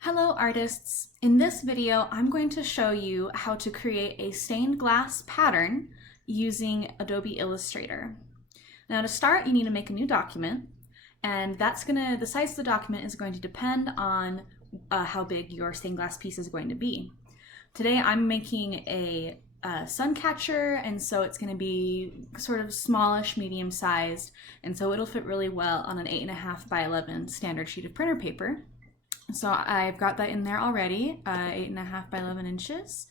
Hello artists! In this video, I'm going to show you how to create a stained glass pattern using Adobe Illustrator. Now to start, you need to make a new document, and the size of the document is going to depend on how big your stained glass piece is going to be. Today I'm making a sun catcher, and so it's going to be sort of smallish, medium sized, and so it'll fit really well on an 8.5 by 11 standard sheet of printer paper. So I've got that in there already, 8.5 by 11 inches.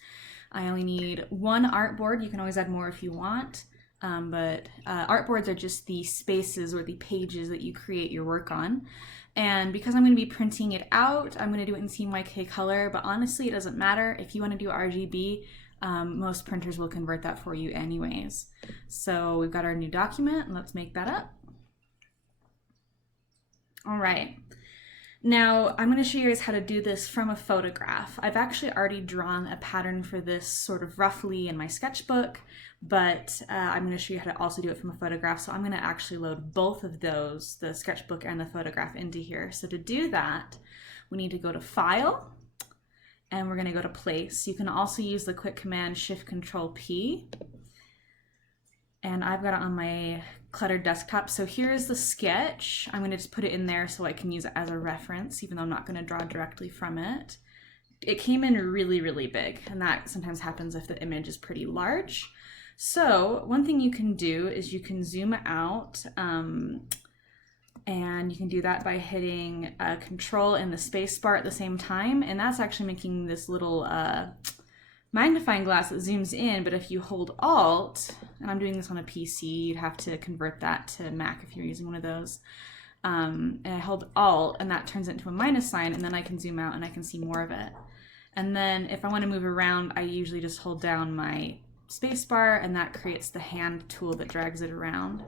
I only need one artboard. You can always add more if you want, but artboards are just the spaces or the pages that you create your work on. And because I'm going to be printing it out, I'm going to do it in CMYK color, but honestly it doesn't matter. If you want to do RGB, most printers will convert that for you anyways. So we've got our new document, and let's make that up. All right. Now, I'm going to show you guys how to do this from a photograph. I've actually already drawn a pattern for this sort of roughly in my sketchbook, but I'm going to show you how to also do it from a photograph. So I'm going to actually load both of those, the sketchbook and the photograph, into here. So to do that, we need to go to File, and we're going to go to Place. You can also use the quick command Shift-Control-P. And I've got it on my cluttered desktop. So here's the sketch. I'm going to just put it in there so I can use it as a reference, even though I'm not going to draw directly from it. It came in really, really big, and that sometimes happens if the image is pretty large. So one thing you can do is you can zoom out, and you can do that by hitting Control and the space bar at the same time, and that's actually making this little magnifying glass that zooms in. But if you hold Alt, and I'm doing this on a PC, you'd have to convert that to Mac if you're using one of those, and I hold Alt, and that turns it into a minus sign, and then I can zoom out and I can see more of it. And then if I want to move around, I usually just hold down my space bar, and that creates the hand tool that drags it around.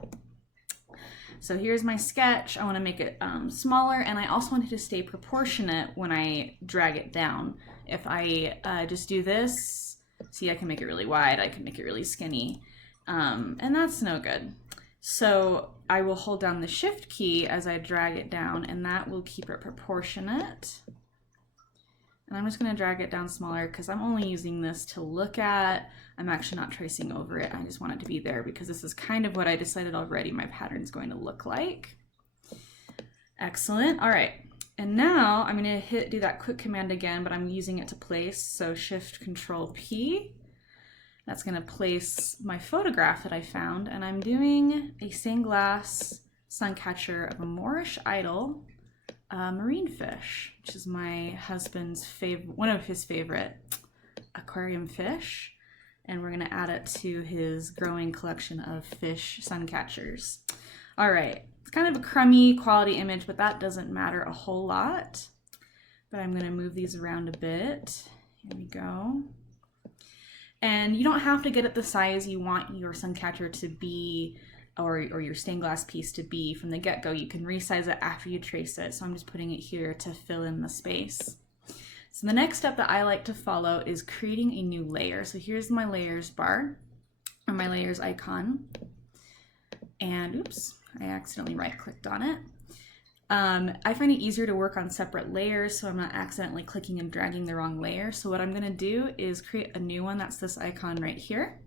So here's my sketch. I want to make it smaller, and I also want it to stay proportionate when I drag it down. If I just do this, see, I can make it really wide, I can make it really skinny, and that's no good. So I will hold down the Shift key as I drag it down, and that will keep it proportionate. And I'm just going to drag it down smaller because I'm only using this to look at. I'm actually not tracing over it. I just want it to be there because this is kind of what I decided already my pattern's going to look like. Excellent. All right. And now I'm going to do that quick command again, but I'm using it to place. So Shift-Control-P. That's going to place my photograph that I found. And I'm doing a stained glass sun catcher of a Moorish idol marine fish, which is my husband's favorite, one of his favorite aquarium fish. And we're going to add it to his growing collection of fish sun catchers. All right. It's kind of a crummy quality image, but that doesn't matter a whole lot. But I'm going to move these around a bit. Here we go. And you don't have to get it the size you want your sun catcher to be, or your stained glass piece to be from the get-go. You can resize it after you trace it. So I'm just putting it here to fill in the space. So the next step that I like to follow is creating a new layer. So here's my layers bar, or my layers icon. And oops, I accidentally right-clicked on it. I find it easier to work on separate layers so I'm not accidentally clicking and dragging the wrong layer. So what I'm going to do is create a new one. That's this icon right here.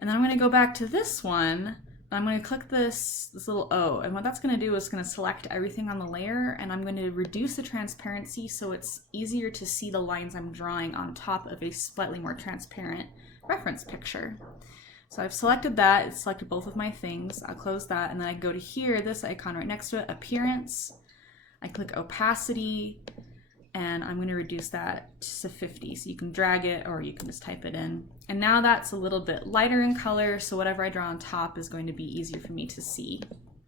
And then I'm going to go back to this one. I'm going to click this little O. And what that's going to do is going to select everything on the layer, and I'm going to reduce the transparency so it's easier to see the lines I'm drawing on top of a slightly more transparent reference picture. So I've selected that, it's selected both of my things. I'll close that, and then I go to here, this icon right next to it, Appearance. I click Opacity, and I'm going to reduce that to 50. So you can drag it or you can just type it in. And now that's a little bit lighter in color, so whatever I draw on top is going to be easier for me to see.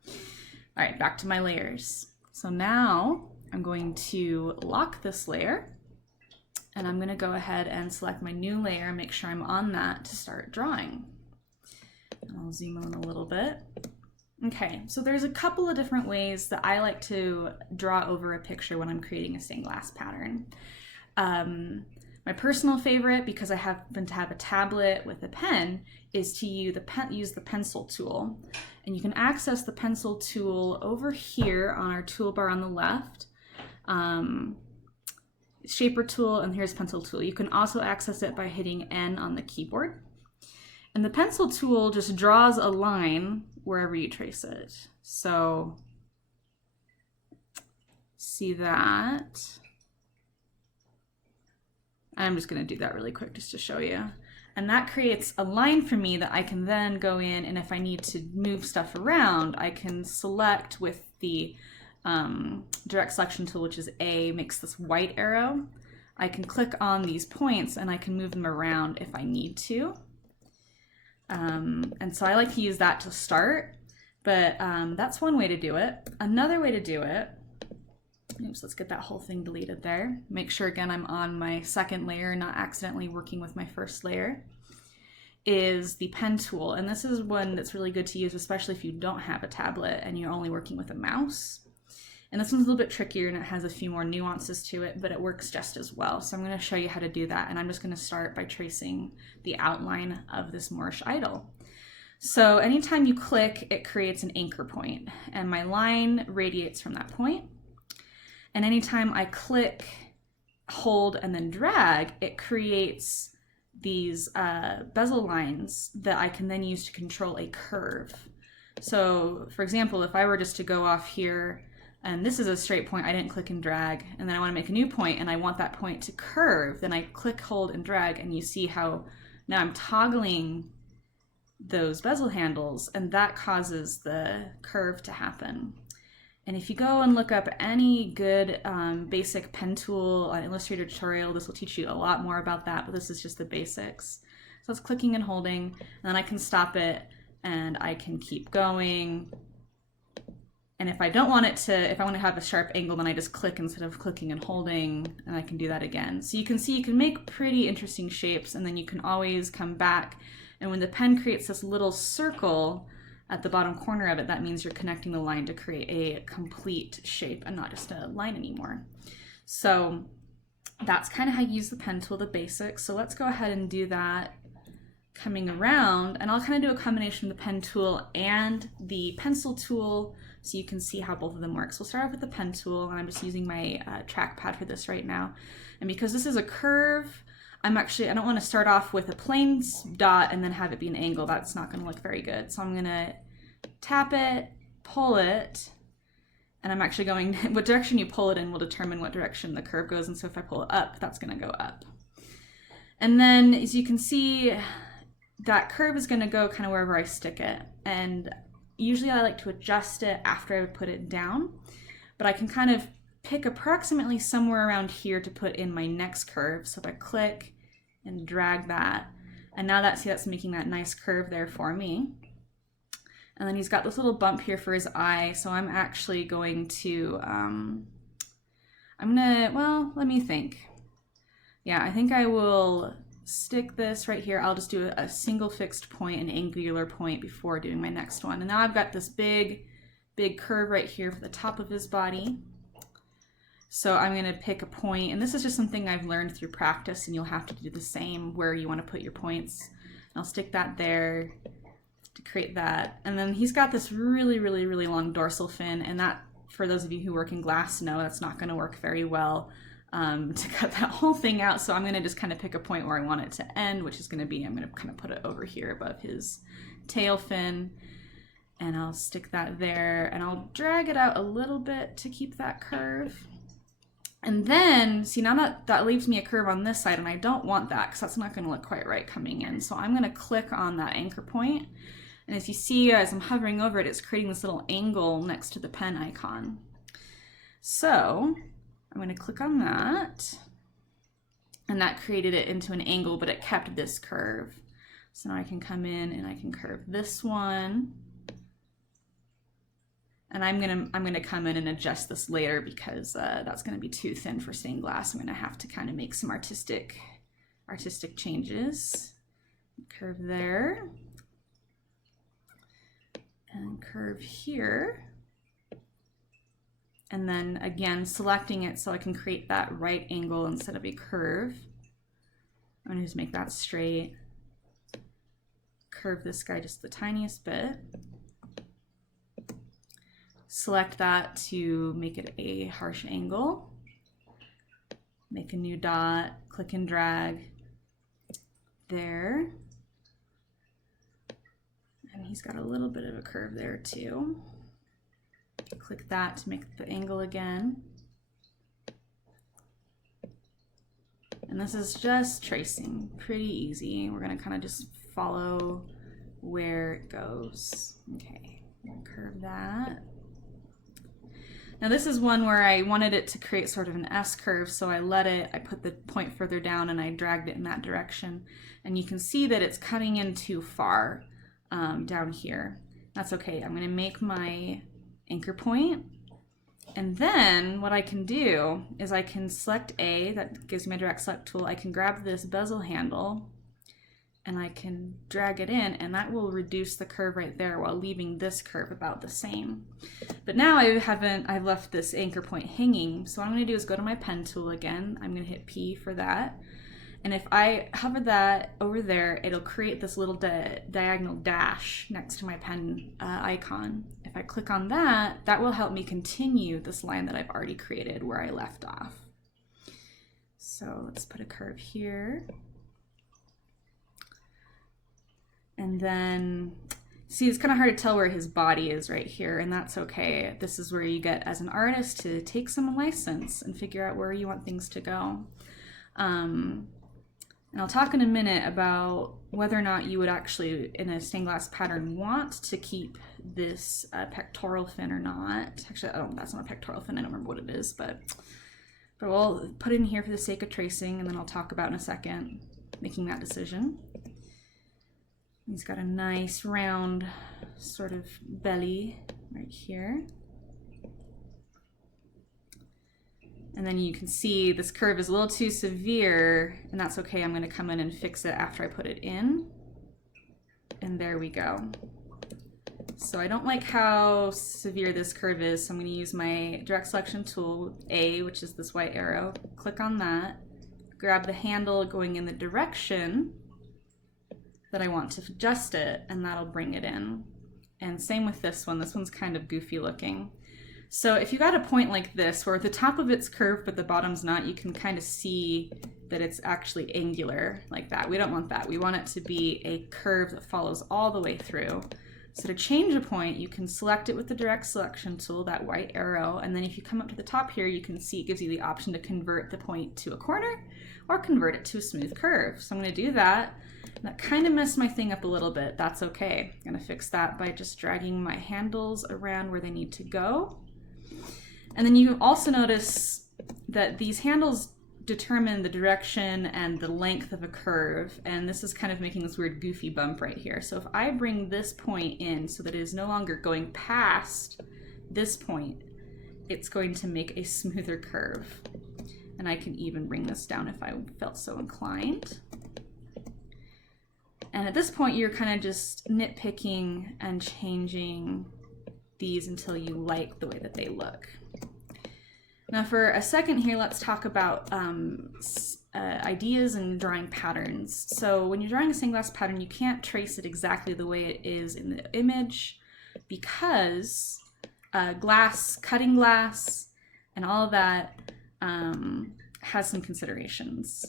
All right, back to my layers. So now I'm going to lock this layer, and I'm going to go ahead and select my new layer and make sure I'm on that to start drawing. I'll zoom in a little bit. Okay, so there's a couple of different ways that I like to draw over a picture when I'm creating a stained glass pattern. My personal favorite, because I happen to have a tablet with a pen, is to use the pencil tool. And you can access the pencil tool over here on our toolbar on the left. shaper tool, and here's pencil tool. You can also access it by hitting N on the keyboard. And the pencil tool just draws a line wherever you trace it. So see that? I'm just going to do that really quick just to show you. And that creates a line for me that I can then go in, and if I need to move stuff around, I can select with the direct selection tool, which is A, makes this white arrow. I can click on these points and I can move them around if I need to. And so I like to use that to start, but that's one way to do it. Another way to do it, oops, let's get that whole thing deleted there. Make sure again I'm on my second layer, not accidentally working with my first layer, is the pen tool. And this is one that's really good to use, especially if you don't have a tablet and you're only working with a mouse. And this one's a little bit trickier and it has a few more nuances to it, but it works just as well. So I'm going to show you how to do that. And I'm just going to start by tracing the outline of this Moorish idol. So anytime you click, it creates an anchor point, and my line radiates from that point. And anytime I click, hold, and then drag, it creates these bezel lines that I can then use to control a curve. So for example, if I were just to go off here, and this is a straight point, I didn't click and drag, and then I want to make a new point and I want that point to curve, then I click, hold, and drag, and you see how now I'm toggling those bezel handles, and that causes the curve to happen. And if you go and look up any good basic pen tool on Illustrator tutorial, this will teach you a lot more about that, but this is just the basics. So it's clicking and holding, and then I can stop it and I can keep going. And if I don't want it to, if I want to have a sharp angle, then I just click instead of clicking and holding, and I can do that again. So you can see you can make pretty interesting shapes, and then you can always come back. And when the pen creates this little circle at the bottom corner of it, that means you're connecting the line to create a complete shape and not just a line anymore. So that's kind of how you use the pen tool, the basics. So let's go ahead and do that coming around, and I'll kind of do a combination of the pen tool and the pencil tool so you can see how both of them work. So we'll start off with the pen tool, and I'm just using my trackpad for this right now. And because this is a curve, I don't want to start off with a plain dot and then have it be an angle. That's not going to look very good. So I'm going to tap it, pull it, and I'm actually going, what direction you pull it in will determine what direction the curve goes. And so if I pull it up, that's going to go up. And then as you can see, that curve is going to go kind of wherever I stick it. And usually I like to adjust it after I put it down, but I can kind of pick approximately somewhere around here to put in my next curve. So if I click and drag that, and now that's making that nice curve there for me. And then he's got this little bump here for his eye. So I'm actually going to, well, let me think. Yeah, I think I will stick this right here. I'll just do a single fixed point, an angular point before doing my next one. And now I've got this big curve right here for the top of his body. So I'm going to pick a point, and this is just something I've learned through practice, and you'll have to do the same where you want to put your points. And I'll stick that there to create that. And then he's got this really long dorsal fin, and that, for those of you who work in glass, know that's not going to work very well to cut that whole thing out. So I'm going to just kind of pick a point where I want it to end, which is going to be, I'm going to kind of put it over here above his tail fin, and I'll stick that there, and I'll drag it out a little bit to keep that curve. And then, see, now that leaves me a curve on this side, and I don't want that because that's not going to look quite right coming in. So I'm going to click on that anchor point, and as you see, as I'm hovering over it, it's creating this little angle next to the pen icon. So I'm going to click on that, and that created it into an angle, but it kept this curve. So now I can come in and I can curve this one. And I'm gonna come in and adjust this later because that's gonna be too thin for stained glass. I'm gonna have to kind of make some artistic changes. Curve there, and curve here. And then again, selecting it so I can create that right angle instead of a curve. I'm gonna just make that straight. Curve this guy just the tiniest bit. Select that to make it a harsh angle. make a new dot, click and drag there. And he's got a little bit of a curve there too. Click that to make the angle again. And this is just tracing, pretty easy. We're gonna kind of just follow where it goes. Okay, curve that. Now this is one where I wanted it to create sort of an S curve, so I put the point further down and I dragged it in that direction. And you can see that it's cutting in too far down here. That's okay, I'm gonna make my anchor point. And then what I can do is I can select A, that gives me a direct select tool. I can grab this bezel handle and I can drag it in, and that will reduce the curve right there while leaving this curve about the same. But now I've left this anchor point hanging. So what I'm gonna do is go to my pen tool again. I'm gonna hit P for that. And if I hover that over there, it'll create this little diagonal dash next to my pen icon. If I click on that, that will help me continue this line that I've already created where I left off. So let's put a curve here. And then, see, it's kind of hard to tell where his body is right here, and that's okay. This is where you get, as an artist, to take some license and figure out where you want things to go. And I'll talk in a minute about whether or not you would actually, in a stained glass pattern, want to keep this pectoral fin or not. Actually, that's not a pectoral fin, I don't remember what it is, but we'll put it in here for the sake of tracing, and then I'll talk about in a second making that decision. He's got a nice round sort of belly right here. And then you can see this curve is a little too severe, and that's okay. I'm going to come in and fix it after I put it in. And there we go. So I don't like how severe this curve is, so I'm going to use my direct selection tool, A, which is this white arrow. Click on that, grab the handle going in the direction that I want to adjust it, and that'll bring it in. And same with this one. This one's kind of goofy looking. So if you got a point like this, where the top of it's curved but the bottom's not, you can kind of see that it's actually angular like that. We don't want that. We want it to be a curve that follows all the way through. So to change a point, you can select it with the direct selection tool, that white arrow, and then if you come up to the top here, you can see it gives you the option to convert the point to a corner or convert it to a smooth curve. So I'm going to do that. That kind of messed my thing up a little bit. That's okay. I'm going to fix that by just dragging my handles around where they need to go. And then you also notice that these handles determine the direction and the length of a curve, and this is kind of making this weird goofy bump right here. So if I bring this point in so that it is no longer going past this point, it's going to make a smoother curve. And I can even bring this down if I felt so inclined. And at this point, you're kind of just nitpicking and changing these until you like the way that they look. Now for a second here, let's talk about ideas and drawing patterns. So when you're drawing a stained glass pattern, you can't trace it exactly the way it is in the image because cutting glass, and all of that has some considerations.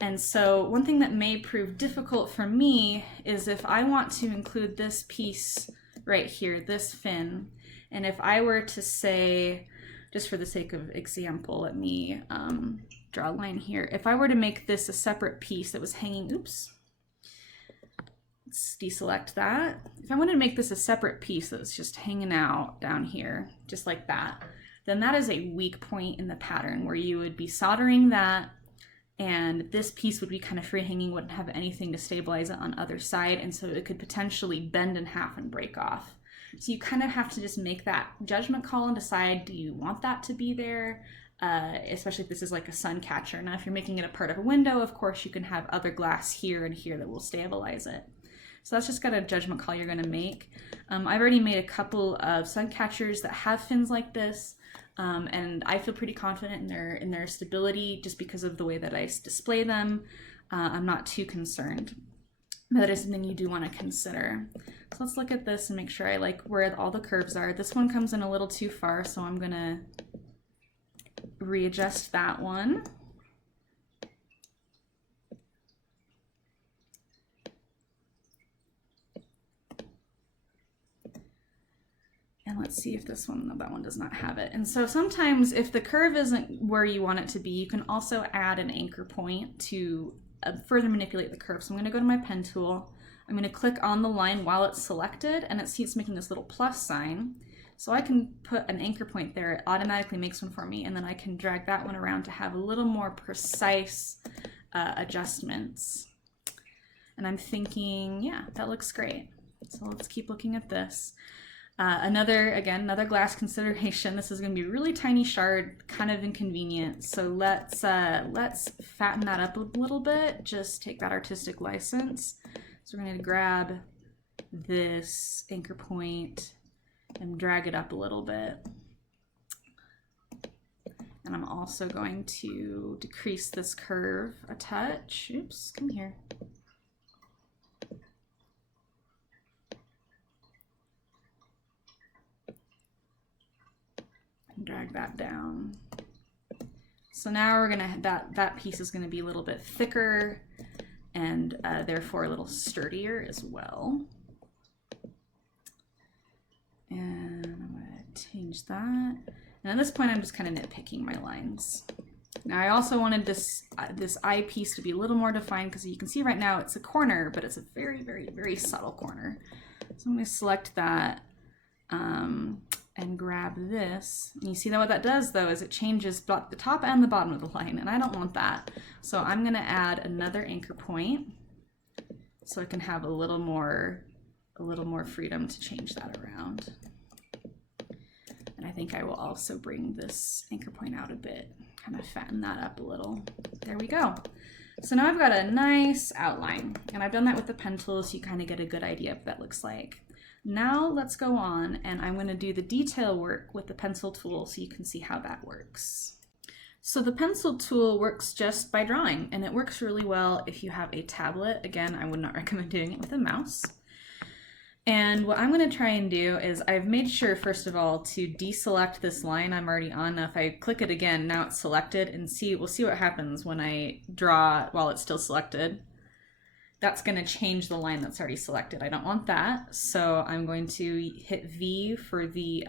And so one thing that may prove difficult for me is if I want to include this piece right here, this fin, and if I were to say, just for the sake of example, let me draw a line here. If I were to make this a separate piece that was hanging, oops, let's deselect that. If I wanted to make this a separate piece that's just hanging out down here, just like that, then that is a weak point in the pattern where you would be soldering that, and this piece would be kind of free hanging, wouldn't have anything to stabilize it on either side, and so it could potentially bend in half and break off. So you kind of have to just make that judgment call and decide, do you want that to be there? Especially if this is like a sun catcher. Now, if you're making it a part of a window, of course, you can have other glass here and here that will stabilize it. So that's just got a judgment call you're going to make. I've already made a couple of sun catchers that have fins like this, and I feel pretty confident in their stability just because of the way that I display them. I'm not too concerned. But that is something you do want to consider. So let's look at this and make sure I like where all the curves are. This one comes in a little too far, so I'm gonna readjust that one. And let's see if this one, no, that one does not have it. And so sometimes if the curve isn't where you want it to be, you can also add an anchor point to further manipulate the curve. So I'm going to go to my pen tool. I'm going to click on the line while it's selected, and it's making this little plus sign. So I can put an anchor point there. It automatically makes one for me, and then I can drag that one around to have a little more precise adjustments. And I'm thinking, yeah, that looks great. So let's keep looking at this. Another glass consideration. This is going to be a really tiny shard, kind of inconvenient. So let's fatten that up a little bit. Just take that artistic license. So we're going to grab this anchor point and drag it up a little bit. And I'm also going to decrease this curve a touch. Oops, come here. Drag that down. So now we're gonna, that piece is gonna be a little bit thicker and therefore a little sturdier as well. And I'm gonna change that. And at this point, I'm just kind of nitpicking my lines. Now I also wanted this eyepiece to be a little more defined because you can see right now it's a corner, but it's a very, very, very subtle corner. So I'm gonna select that. And grab this. And you see that what that does though is it changes the top and the bottom of the line, and I don't want that. So I'm gonna add another anchor point so I can have a little more freedom to change that around. And I think I will also bring this anchor point out a bit, kind of fatten that up a little. There we go. So now I've got a nice outline, and I've done that with the pen tool so you kind of get a good idea of what that looks like. Now let's go on, and I'm going to do the detail work with the pencil tool so you can see how that works. So the pencil tool works just by drawing, and it works really well if you have a tablet. Again, I would not recommend doing it with a mouse. And what I'm going to try and do is I've made sure, first of all, to deselect this line I'm already on. Now if I click it again, now it's selected, and we'll see what happens when I draw while it's still selected. That's going to change the line that's already selected. I don't want that, so I'm going to hit V for the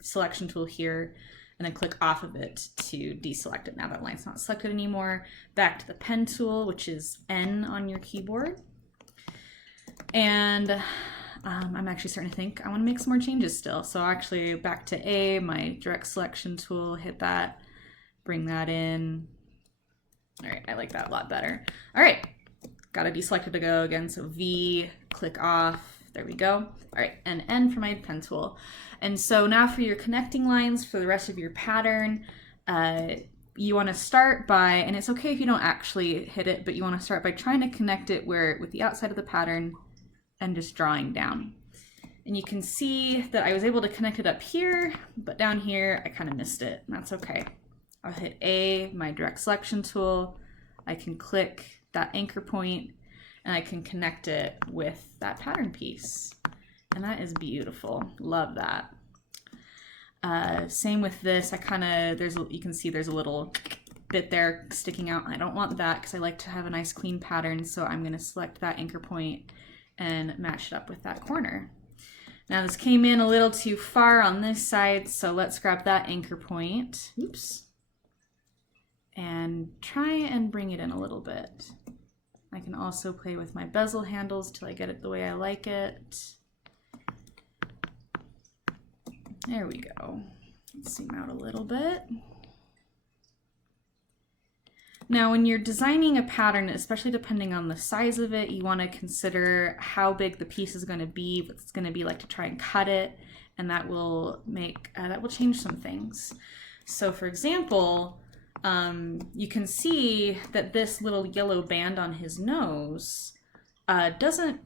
selection tool here, and then click off of it to deselect it. Now that line's not selected anymore. Back to the pen tool, which is N on your keyboard. And I'm actually starting to think I want to make some more changes still. So actually back to A, my direct selection tool, hit that, bring that in. All right, I like that a lot better. All right. Got to deselect it to go again, so V, click off, there we go. All right, and N for my pen tool. And so now for your connecting lines for the rest of your pattern, you want to start by, and it's okay if you don't actually hit it, but you want to start by trying to connect it with the outside of the pattern and just drawing down. And you can see that I was able to connect it up here, but down here I kind of missed it, and that's okay. I'll hit A, my direct selection tool, I can click that anchor point, and I can connect it with that pattern piece. And that is beautiful. Love that. Same with this. You can see there's a little bit there sticking out. I don't want that because I like to have a nice clean pattern. So I'm going to select that anchor point and match it up with that corner. Now this came in a little too far on this side, so let's grab that anchor point. Oops. And try and bring it in a little bit. I can also play with my bezel handles till I get it the way I like it. There we go. Let's zoom out a little bit. Now when you're designing a pattern, especially depending on the size of it, you want to consider how big the piece is going to be, what it's going to be like to try and cut it, and that will change some things. So for example, you can see that this little yellow band on his nose doesn't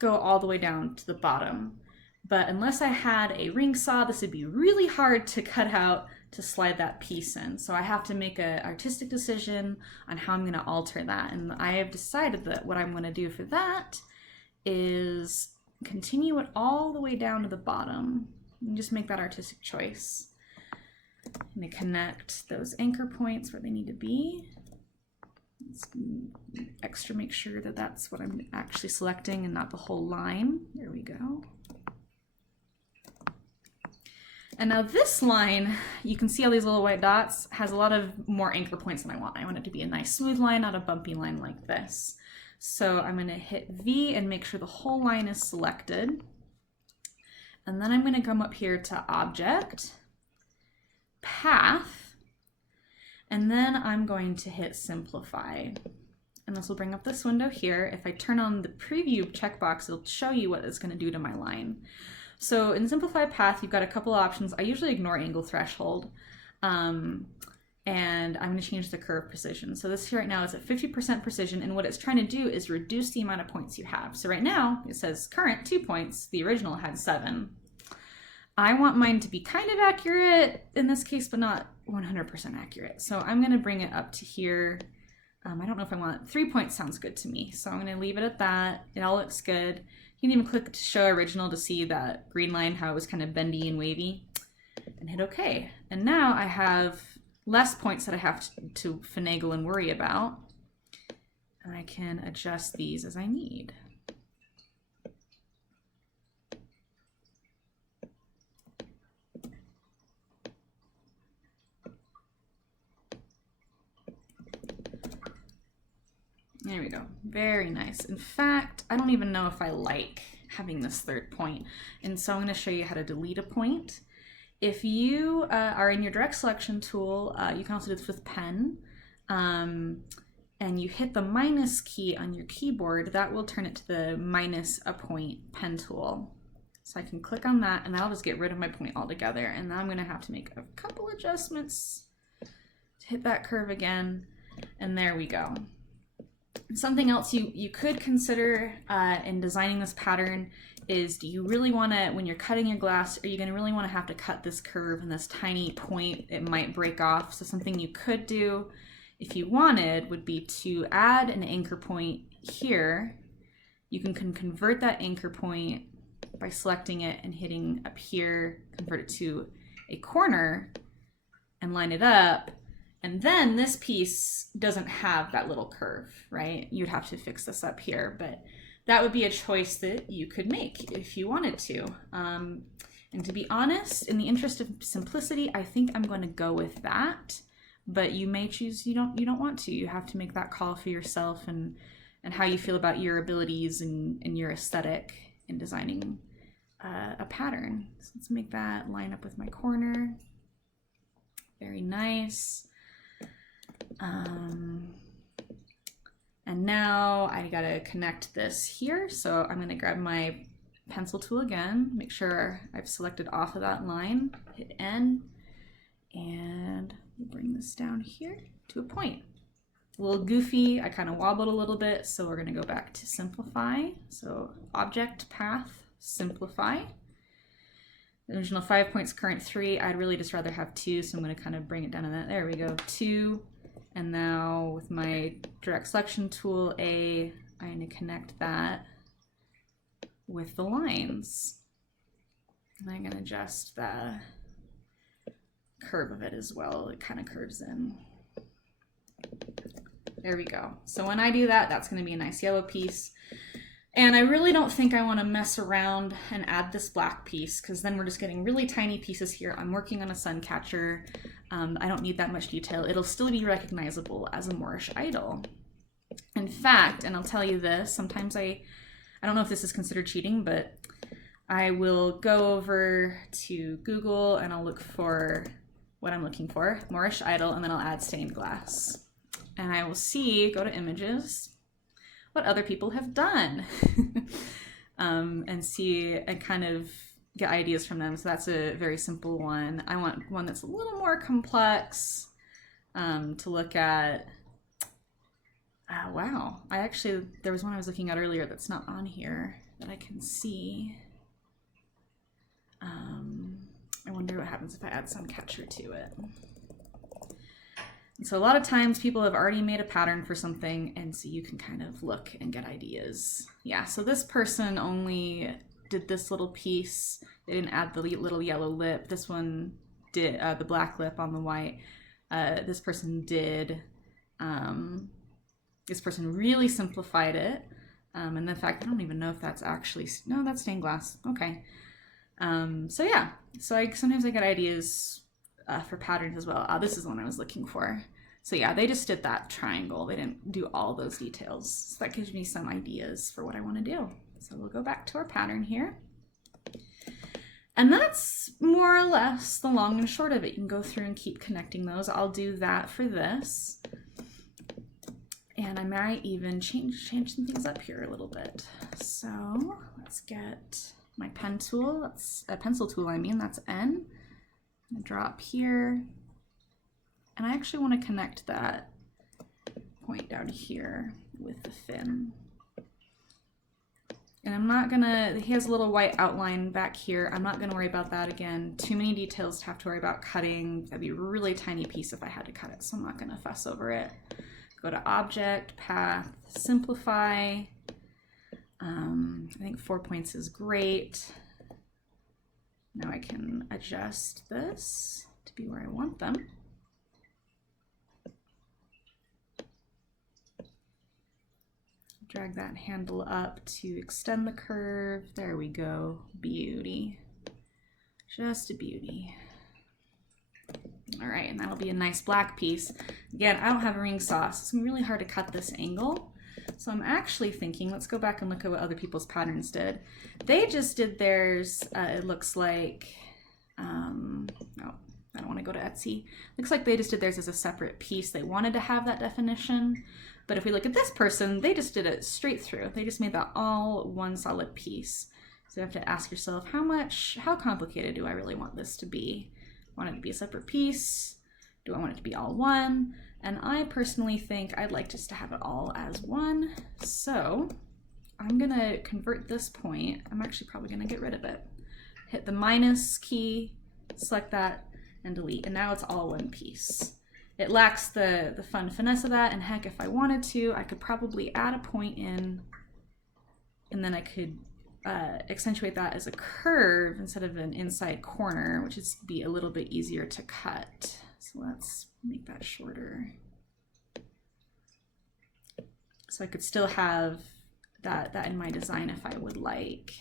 go all the way down to the bottom. But unless I had a ring saw, this would be really hard to cut out to slide that piece in. So I have to make an artistic decision on how I'm going to alter that. And I have decided that what I'm going to do for that is continue it all the way down to the bottom and just make that artistic choice. I'm going to connect those anchor points where they need to be. Let's make sure that that's what I'm actually selecting and not the whole line. There we go. And now this line, you can see all these little white dots, has a lot of more anchor points than I want. I want it to be a nice smooth line, not a bumpy line like this. So I'm going to hit V and make sure the whole line is selected. And then I'm going to come up here to Object, Path, and then I'm going to hit Simplify. And this will bring up this window here. If I turn on the preview checkbox, it'll show you what it's going to do to my line. So in Simplify Path, you've got a couple of options. I usually ignore angle threshold, and I'm going to change the curve precision. So this here right now is at 50% precision, and what it's trying to do is reduce the amount of points you have. So right now it says current 2 points. The original had 7. I want mine to be kind of accurate in this case, but not 100% accurate. So I'm going to bring it up to here. I don't know if I want 3 points. Sounds good to me. So I'm going to leave it at that. It all looks good. You can even click to show original to see that green line, how it was kind of bendy and wavy, and hit OK. And now I have less points that I have to finagle and worry about. And I can adjust these as I need. There we go. Very nice. In fact, I don't even know if I like having this third point. And so I'm going to show you how to delete a point. If you are in your direct selection tool, you can also do this with pen. And you hit the minus key on your keyboard, that will turn it to the minus a point pen tool. So I can click on that and that'll just get rid of my point altogether. And now I'm going to have to make a couple adjustments to hit that curve again. And there we go. Something else you could consider in designing this pattern is, do you really want to, when you're cutting your glass, are you going to really want to have to cut this curve and this tiny point? It might break off. So something you could do if you wanted would be to add an anchor point here. You can convert that anchor point by selecting it and hitting up here, convert it to a corner and line it up. And then this piece doesn't have that little curve, right? You'd have to fix this up here, but that would be a choice that you could make if you wanted to. And to be honest, in the interest of simplicity, I think I'm going to go with that. But you may choose you don't want to. You have to make that call for yourself and how you feel about your abilities and your aesthetic in designing a pattern. So let's make that line up with my corner. Very nice. And now I gotta connect this here. So I'm gonna grab my pencil tool again, make sure I've selected off of that line, hit N, and bring this down here to a point. A little goofy, I kind of wobbled a little bit, so we're gonna go back to simplify. So object, path, simplify. The original 5 points, current 3. I'd really just rather have 2, so I'm gonna kind of bring it down to that. There we go, 2. And now with my direct selection tool, I'm going to connect that with the lines. And I'm going to adjust the curve of it as well. It kind of curves in. There we go. So when I do that, that's going to be a nice yellow piece. And I really don't think I want to mess around and add this black piece, because then we're just getting really tiny pieces here. I'm working on a sun catcher. I don't need that much detail. It'll still be recognizable as a Moorish idol. In fact, and I'll tell you this, sometimes I don't know if this is considered cheating, but I will go over to Google and I'll look for what I'm looking for, Moorish idol, and then I'll add stained glass. And I will see, go to images, what other people have done and see and kind of get ideas from them. So that's a very simple one. I want one that's a little more complex to look at. Wow, there was one I was looking at earlier that's not on here that I can see. I wonder what happens if I add some catcher to it. And so a lot of times people have already made a pattern for something, and so you can kind of look and get ideas. Yeah, so this person only did this little piece. They didn't add the little yellow lip. This one did the black lip on the white. This person did. This person really simplified it. And in fact, I don't even know if that's actually, no, that's stained glass. Okay. So yeah, so sometimes I get ideas for patterns as well. This is the one I was looking for. So yeah, they just did that triangle. They didn't do all those details. So that gives me some ideas for what I want to do. So we'll go back to our pattern here. And that's more or less the long and short of it. You can go through and keep connecting those. I'll do that for this. And I might even change some things up here a little bit. So let's get my pen tool. That's a pencil tool, I mean, that's N. I'm gonna drop here. And I actually want to connect that point down here with the fin. And I'm not gonna, he has a little white outline back here. I'm not gonna worry about that again. Too many details to have to worry about cutting. That'd be a really tiny piece if I had to cut it, so I'm not gonna fuss over it. Go to Object, Path, Simplify. I think 4 points is great. Now I can adjust this to be where I want them. Drag that handle up to extend the curve. There we go. Beauty. Just a beauty. All right, and that'll be a nice black piece. Again, I don't have a ring saw, so it's gonna be really hard to cut this angle. So I'm actually thinking, let's go back and look at what other people's patterns did. They just did theirs, it looks like, oh, I don't wanna go to Etsy. Looks like they just did theirs as a separate piece. They wanted to have that definition. But if we look at this person, they just did it straight through. They just made that all one solid piece. So you have to ask yourself, how complicated do I really want this to be? Want it to be a separate piece? Do I want it to be all one? And I personally think I'd like just to have it all as one. So I'm gonna convert this point. I'm actually probably gonna get rid of it. Hit the minus key, select that, and delete. And now it's all one piece. It lacks the fun finesse of that, and heck, if I wanted to, I could probably add a point in, and then I could accentuate that as a curve instead of an inside corner, which is be a little bit easier to cut. So let's make that shorter. So I could still have that in my design if I would like,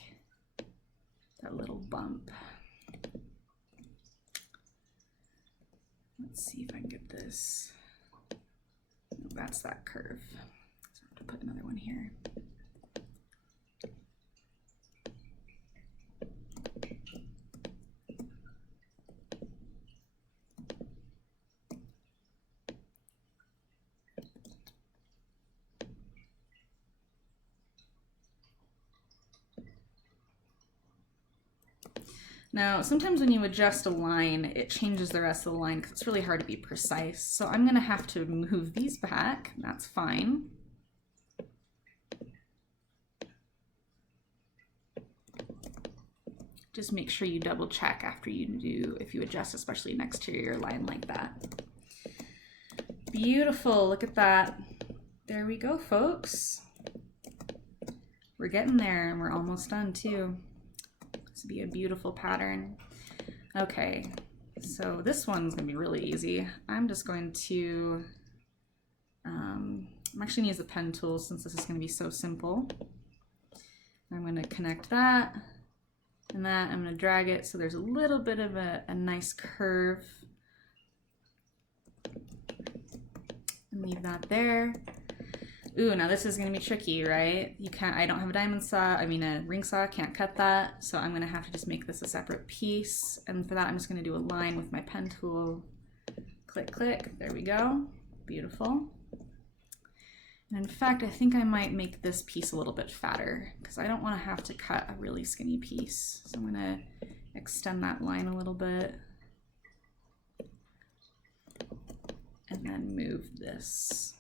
that little bump. Let's see if I can get this. No, that's that curve. So I have to put another one here. Now, sometimes when you adjust a line, it changes the rest of the line because it's really hard to be precise. So I'm gonna have to move these back. That's fine. Just make sure you double check after you do, if you adjust, especially next to your line like that. Beautiful, look at that. There we go, folks. We're getting there, and we're almost done too. This would be a beautiful pattern. Okay, so this one's gonna be really easy. I'm just going to, I'm actually gonna use the pen tool since this is gonna be so simple. I'm gonna connect that and that. I'm gonna drag it so there's a little bit of a nice curve. And leave that there. Ooh, now this is gonna be tricky, right? You can't, I don't have a diamond saw, I mean a ring saw, can't cut that. So I'm gonna have to just make this a separate piece. And for that, I'm just gonna do a line with my pen tool. Click, click, there we go. Beautiful. And in fact, I think I might make this piece a little bit fatter because I don't wanna have to cut a really skinny piece. So I'm gonna extend that line a little bit. And then move this.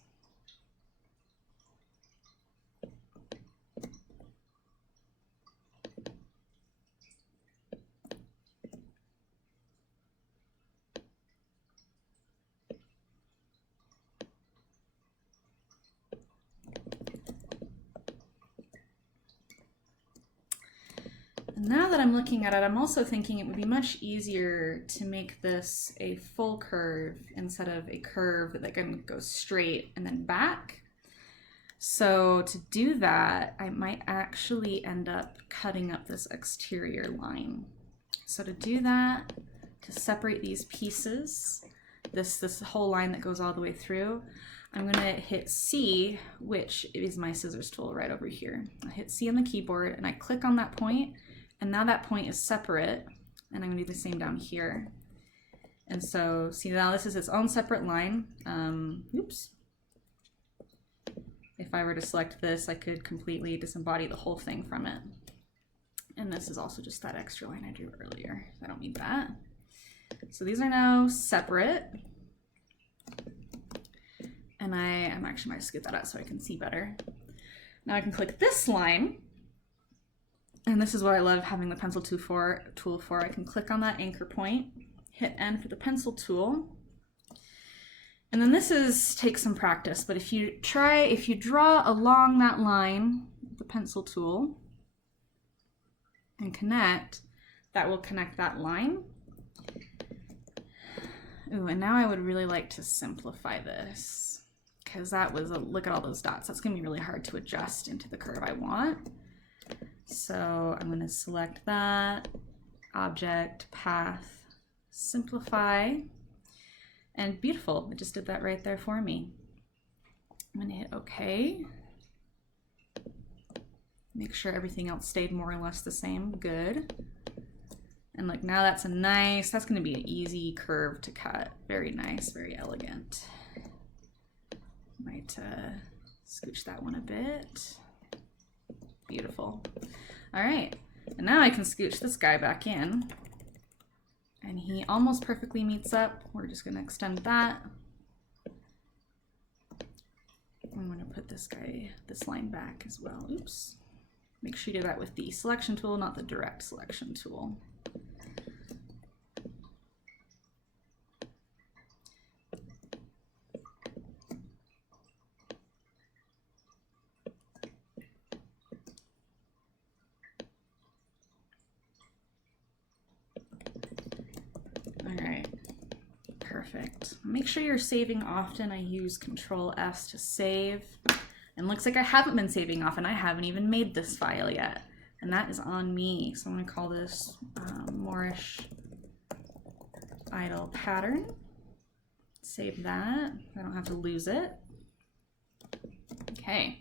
Now that I'm looking at it, I'm also thinking it would be much easier to make this a full curve instead of a curve that can go straight and then back. So to do that, I might actually end up cutting up this exterior line. So to do that, to separate these pieces, this whole line that goes all the way through, I'm gonna hit C, which is my scissors tool right over here. I hit C on the keyboard and I click on that point, and now that point is separate, and I'm gonna do the same down here. And so, see, now this is its own separate line. Oops. If I were to select this, I could completely disembody the whole thing from it. And this is also just that extra line I drew earlier. I don't need that. So these are now separate. And I'm actually going to scoot that out so I can see better. Now I can click this line. And this is what I love having the pencil tool for. I can click on that anchor point, hit N for the pencil tool. And then this takes some practice, but if you draw along that line with the pencil tool and connect, that will connect that line. Ooh, and now I would really like to simplify this, because that was look at all those dots. That's gonna be really hard to adjust into the curve I want. So I'm gonna select that, object, path, simplify, and beautiful, it just did that right there for me. I'm gonna hit OK. Make sure everything else stayed more or less the same, good. And like now that's gonna be an easy curve to cut. Very nice, very elegant. Might scooch that one a bit. Beautiful. All right, and now I can scooch this guy back in. And he almost perfectly meets up. We're just gonna extend that. I'm gonna put this line back as well. Oops. Make sure you do that with the selection tool, not the direct selection tool. Perfect. Make sure you're saving often. I use Control S to save. And looks like I haven't been saving often. I haven't even made this file yet. And that is on me. So I'm going to call this Moorish Idle Pattern. Save that. I don't have to lose it. Okay.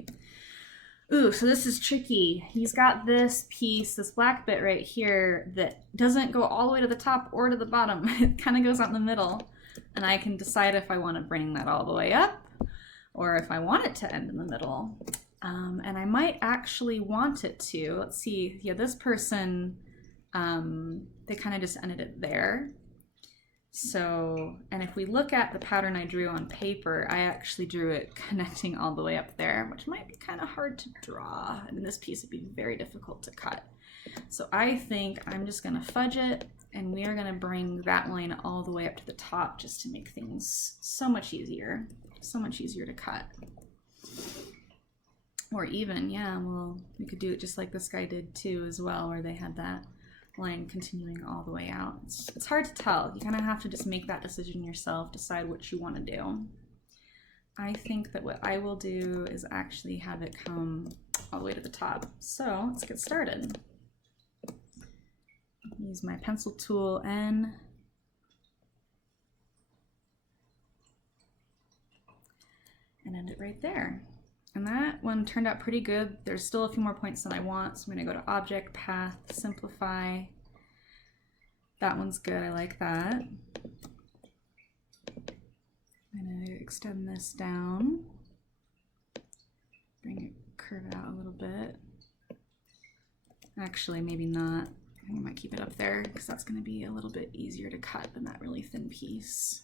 Ooh, so this is tricky. He's got this piece, this black bit right here that doesn't go all the way to the top or to the bottom. It kind of goes out in the middle. And I can decide if I want to bring that all the way up or if I want it to end in the middle. And I might actually want it to. Let's see. Yeah, this person, they kind of just ended it there. So, and if we look at the pattern I drew on paper, I actually drew it connecting all the way up there, which might be kind of hard to draw. And in this piece, it'd be very difficult to cut. So I think I'm just going to fudge it, and we are going to bring that line all the way up to the top just to make things so much easier to cut. Or even, yeah, well, we could do it just like this guy did too as well, where they had that line continuing all the way out. It's hard to tell. You kind of have to just make that decision yourself, decide what you want to do. I think that what I will do is actually have it come all the way to the top. So let's get started. Use my pencil tool N. And end it right there. And that one turned out pretty good. There's still a few more points than I want, so I'm going to go to Object, Path, Simplify. That one's good, I like that. I'm going to extend this down. Bring it, curve it out a little bit. Actually, maybe not. I think I might keep it up there because that's going to be a little bit easier to cut than that really thin piece.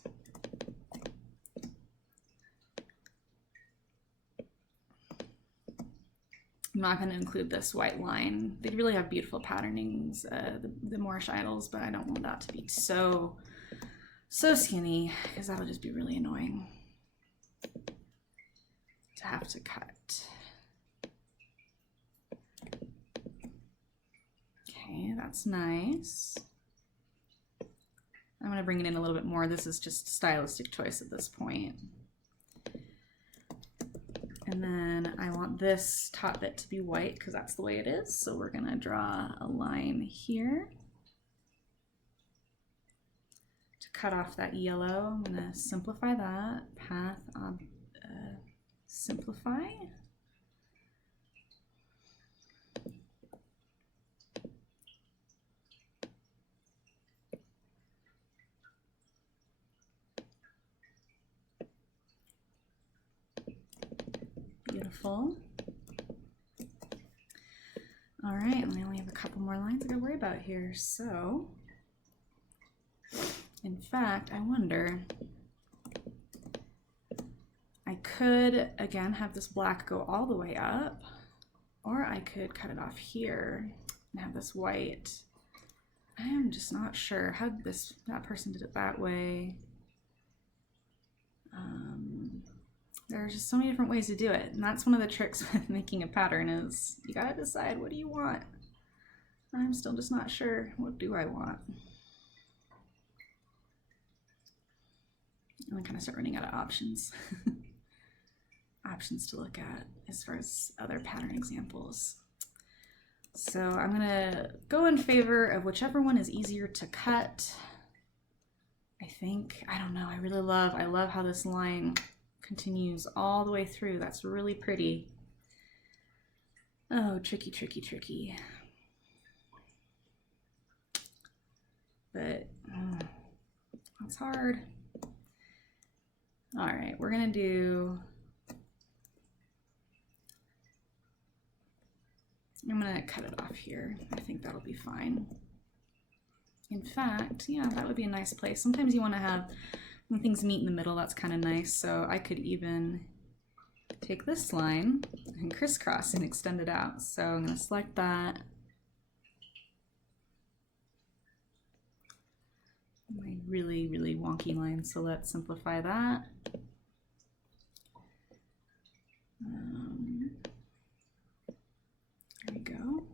I'm not going to include this white line. They really have beautiful patternings, the Moorish Idols, but I don't want that to be so skinny because that'll just be really annoying to have to cut. Okay, that's nice. I'm going to bring it in a little bit more. This is just a stylistic choice at this point. And then I want this top bit to be white because that's the way it is. So we're going to draw a line here. cut off that yellow. I'm gonna simplify that. Path, simplify. Beautiful. All right, and we only have a couple more lines I gotta worry about here. So, in fact, I wonder, I could, again, have this black go all the way up, or I could cut it off here and have this white. I am just not sure how that person did it that way. There's just so many different ways to do it, and that's one of the tricks with making a pattern is you gotta decide, what do you want? I'm still just not sure, what do I want? And I kind of start running out of options. Options to look at as far as other pattern examples. So I'm gonna go in favor of whichever one is easier to cut. I think, I don't know, I love how this line continues all the way through. That's really pretty. Oh, tricky, tricky, tricky. But it's hard. All right, we're gonna do, I'm gonna cut it off here. I think that'll be fine. In fact, yeah, that would be a nice place. Sometimes you want to have, when things meet in the middle, that's kind of nice. So I could even take this line and crisscross and extend it out. So I'm going to select that. My really, really wonky line. So let's simplify that. There we go.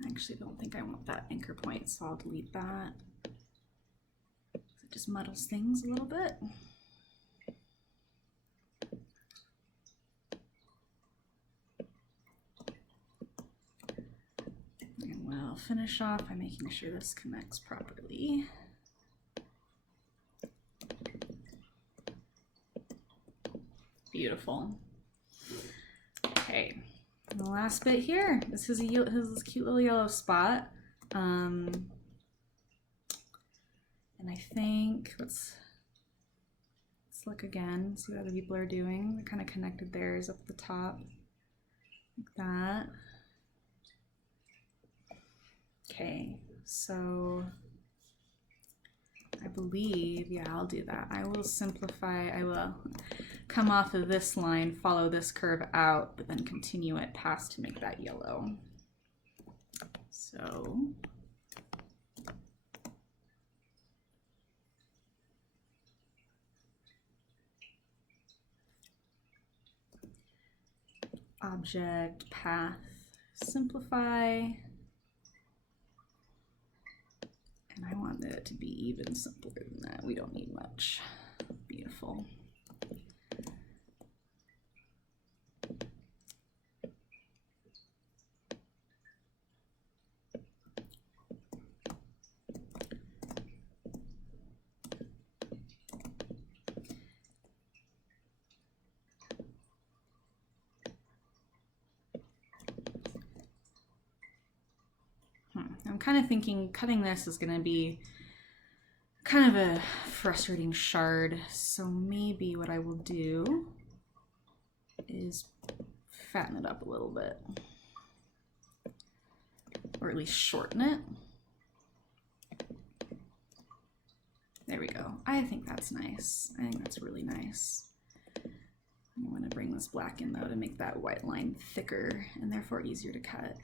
I actually don't think I want that anchor point, so I'll delete that. It just muddles things a little bit. And we'll finish off by making sure this connects properly. Beautiful. Okay. And the last bit here, this is this cute little yellow spot. And I think, let's look again, see what other people are doing. They're kind of connected theirs up at the top, like that. Okay, so I believe, yeah, I'll do that. I will simplify, I will come off of this line, follow this curve out, but then continue it past to make that yellow. So, object, path, simplify. And I want it to be even simpler than that. We don't need much. Beautiful. I'm kind of thinking cutting this is going to be kind of a frustrating shard, so maybe what I will do is fatten it up a little bit, or at least shorten it. There we go. I think that's nice. I think that's really nice. I want to bring this black in though to make that white line thicker and therefore easier to cut.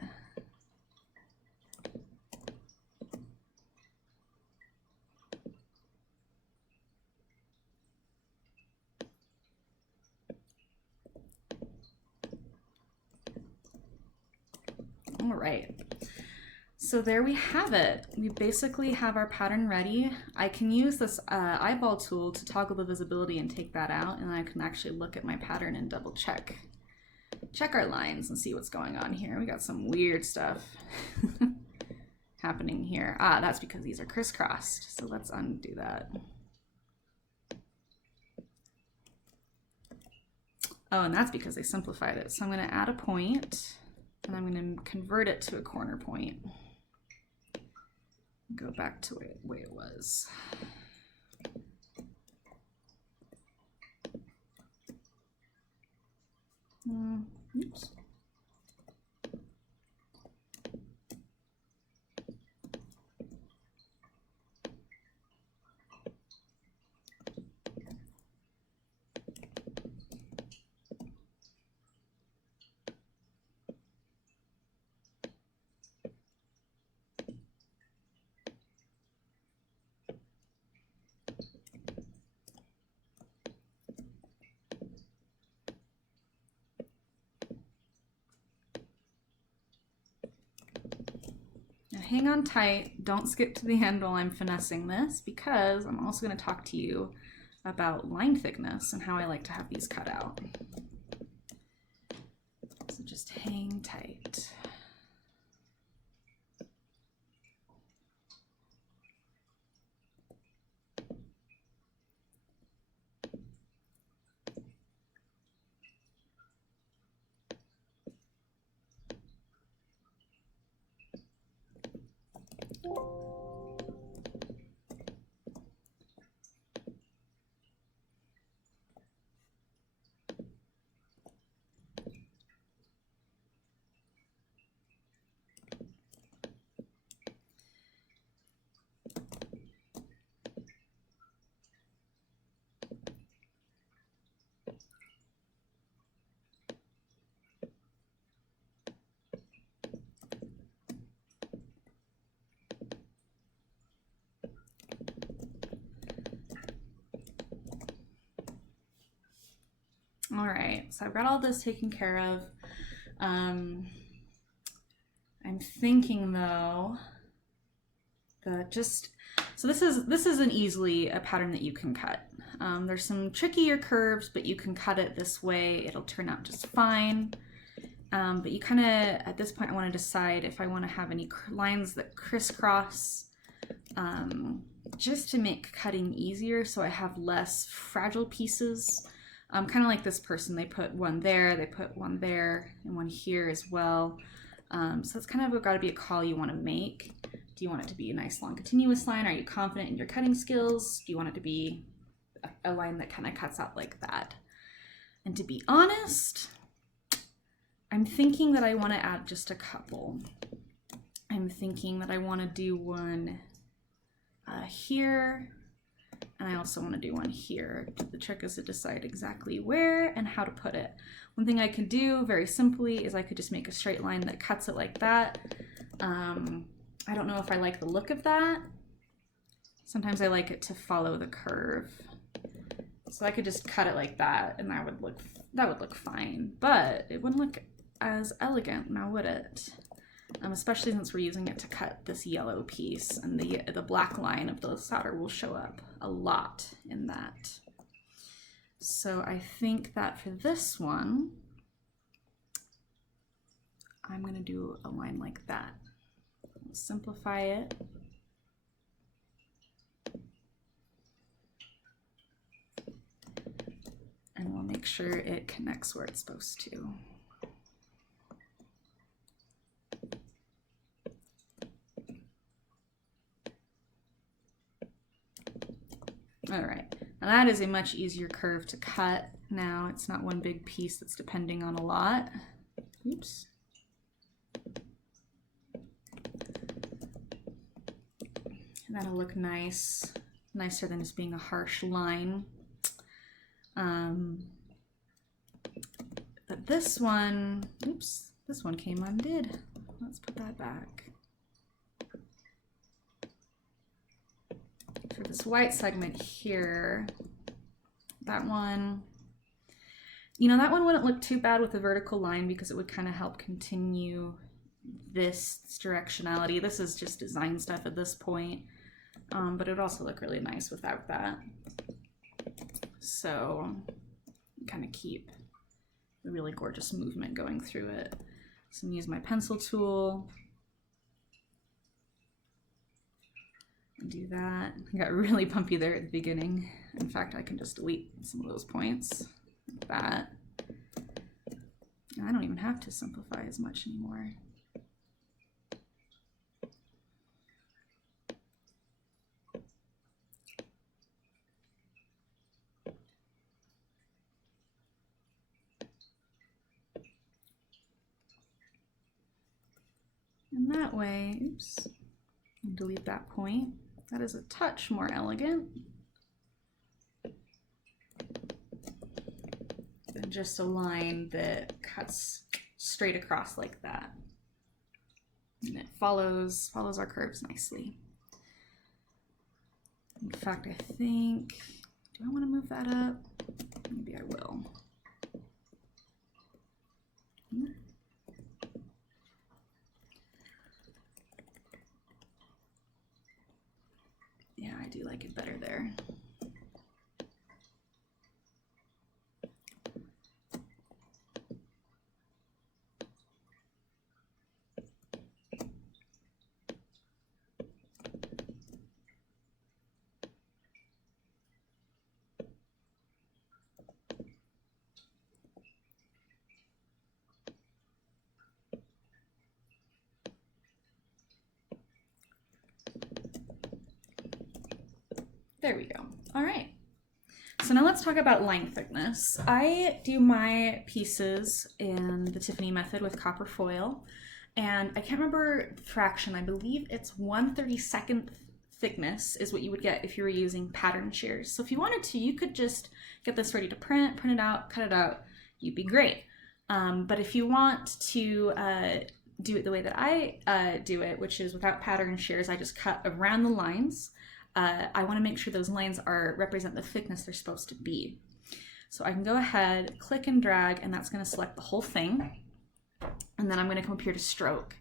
All right, So there we have it. We basically have our pattern ready. I can use this eyeball tool to toggle the visibility and take that out, and I can actually look at my pattern and double check our lines and see what's going on here. We got some weird stuff happening here. Ah, that's because these are crisscrossed. So let's undo that. Oh, and that's because they simplified it. So I'm going to add a point, and I'm going to convert it to a corner point. Go back to the way it was. Oops. Hang on tight, don't skip to the end while I'm finessing this, because I'm also going to talk to you about line thickness and how I like to have these cut out. So just hang tight. All right, so I've got all this taken care of. I'm thinking though that so this is an easily a pattern that you can cut. There's some trickier curves, but you can cut it this way. It'll turn out just fine. But you kind of, at this point, I want to decide if I want to have any lines that crisscross, just to make cutting easier so I have less fragile pieces. Kind of like this person, they put one there, they put one there, and one here as well. So it's kind of got to be a call you want to make. Do you want it to be a nice long continuous line? Are you confident in your cutting skills? Do you want it to be a line that kind of cuts out like that? And to be honest, I'm thinking that I want to add just a couple. I'm thinking that I want to do one here, and I also want to do one here. The trick is to decide exactly where and how to put it. One thing I could do very simply is I could just make a straight line that cuts it like that. I don't know if I like the look of that. Sometimes I like it to follow the curve. So I could just cut it like that, and that would look fine, but it wouldn't look as elegant now, would it? Especially since we're using it to cut this yellow piece, and the black line of the solder will show up a lot in that. So I think that for this one, I'm going to do a line like that. Simplify it. And we'll make sure it connects where it's supposed to. All right, now that is a much easier curve to cut now. It's not one big piece that's depending on a lot. Oops. And that'll look nice, nicer than just being a harsh line. But this one, oops, this one came undid. Let's put that back. For this white segment here, that one, you know, that one wouldn't look too bad with a vertical line because it would kind of help continue this directionality. This is just design stuff at this point, but it would also look really nice without that. So kind of keep a really gorgeous movement going through it. So I'm gonna use my pencil tool and do that. I got really bumpy there at the beginning. In fact, I can just delete some of those points like that. I don't even have to simplify as much anymore. And that way, oops, delete that point. That is a touch more elegant than just a line that cuts straight across like that. And it follows our curves nicely. In fact, I think, do I want to move that up? Maybe I will. Yeah, I do like it better there. There we go. All right. So now let's talk about line thickness. I do my pieces in the Tiffany method with copper foil, and I can't remember the fraction. I believe it's 1/32 thickness is what you would get if you were using pattern shears. So if you wanted to, you could just get this ready to print it out, cut it out. You'd be great. But if you want to do it the way that I do it, which is without pattern shears, I just cut around the lines. I want to make sure those lines represent the thickness they're supposed to be. So I can go ahead, click and drag, and that's going to select the whole thing. And then I'm going to come up here to stroke.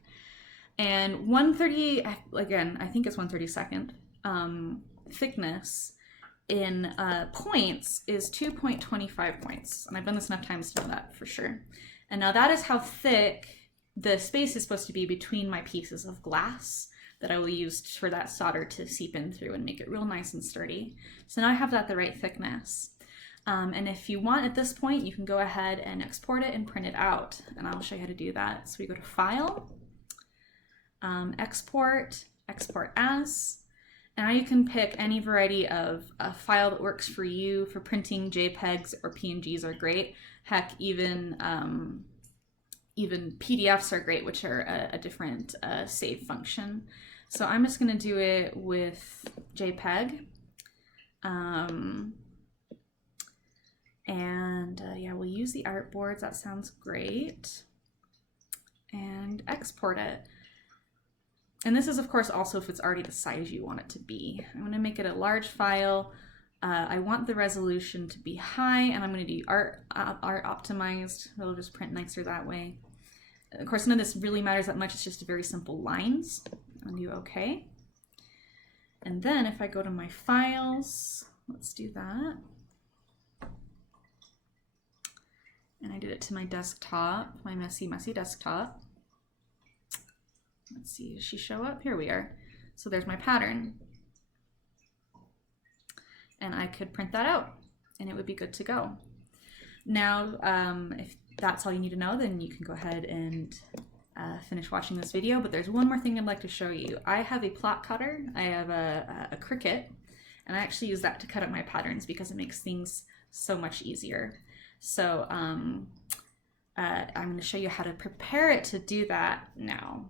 And 130, again, I think it's 1/32 thickness in points is 2.25 points. And I've done this enough times to know that for sure. And now that is how thick the space is supposed to be between my pieces of glass that I will use for that solder to seep in through and make it real nice and sturdy. So now I have that the right thickness. And if you want at this point, you can go ahead and export it and print it out. And I'll show you how to do that. So we go to File, Export, Export As. And now you can pick any variety of a file that works for you. For printing, JPEGs or PNGs are great. Heck, even PDFs are great, which are a different save function. So I'm just gonna do it with JPEG. Yeah, we'll use the artboards, that sounds great. And export it. And this is of course also if it's already the size you want it to be. I'm gonna make it a large file. I want the resolution to be high, and I'm gonna do art optimized. It'll just print nicer that way. Of course, none of this really matters that much, it's just very simple lines. And do OK. And then if I go to my files, let's do that. And I did it to my desktop, my messy desktop. Let's see, does she show up? Here we are. So there's my pattern. And I could print that out and it would be good to go. Now, if that's all you need to know, then you can go ahead and finish watching this video, but there's one more thing I'd like to show you. I have a plot cutter. I have a Cricut, and I actually use that to cut up my patterns because it makes things so much easier. So I'm going to show you how to prepare it to do that now.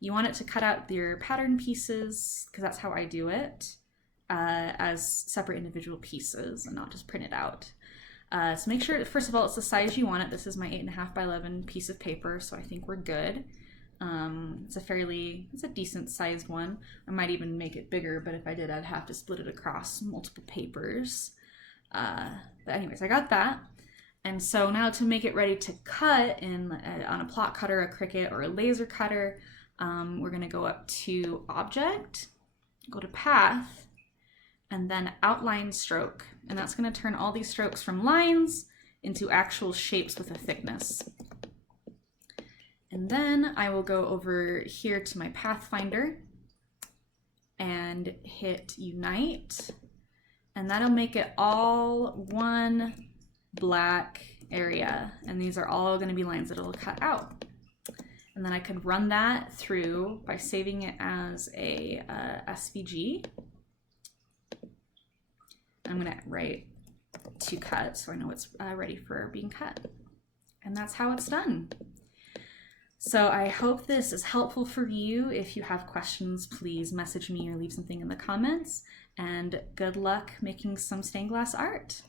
You want it to cut out your pattern pieces, because that's how I do it, as separate individual pieces and not just print it out. So make sure, first of all, it's the size you want it. This is my 8.5 by 11 piece of paper, so I think we're good. It's a decent sized one. I might even make it bigger, but if I did, I'd have to split it across multiple papers. But anyways, I got that. And so now to make it ready to cut on a plot cutter, a Cricut, or a laser cutter, we're going to go up to Object, go to Path, and then Outline Stroke. And that's going to turn all these strokes from lines into actual shapes with a thickness. And then I will go over here to my Pathfinder and hit Unite. And that'll make it all one black area. And these are all going to be lines that it'll cut out. And then I could run that through by saving it as a SVG. I'm going to write to cut so I know it's ready for being cut. And that's how it's done. So I hope this is helpful for you. If you have questions, please message me or leave something in the comments. And good luck making some stained glass art.